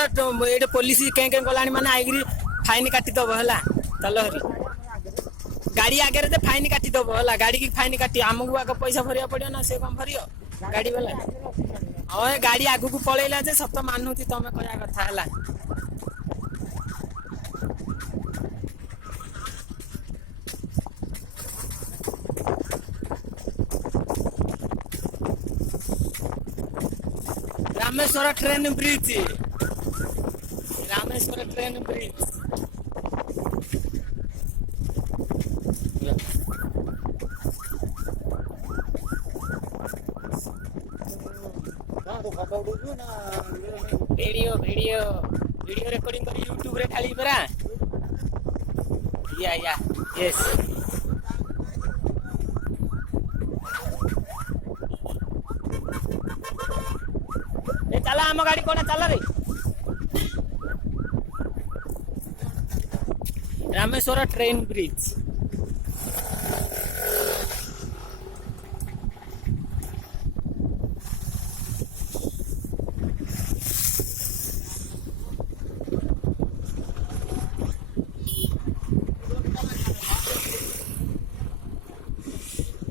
ये पुलिस कें गला माने आई फाइन काटिदब है चल हरी गाड़ी आगे दे फाइन काटिदब है गाड़ी की फाइन काटी आमको आगे पैसा भरिया पड़ो ना से कम भर गाड़ी वाला हाँ गाड़ी आगू को पलैला जे सत मानुची तमें कह कथा है Rameshwar train bridge Rameshwar train bridge video video video recording कर यूट्यूब रे ढाली परा या यस ए चला हम गाड़ी कोना चला रे Rameshwar train bridge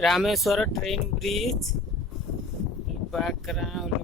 Rameshwar train bridge background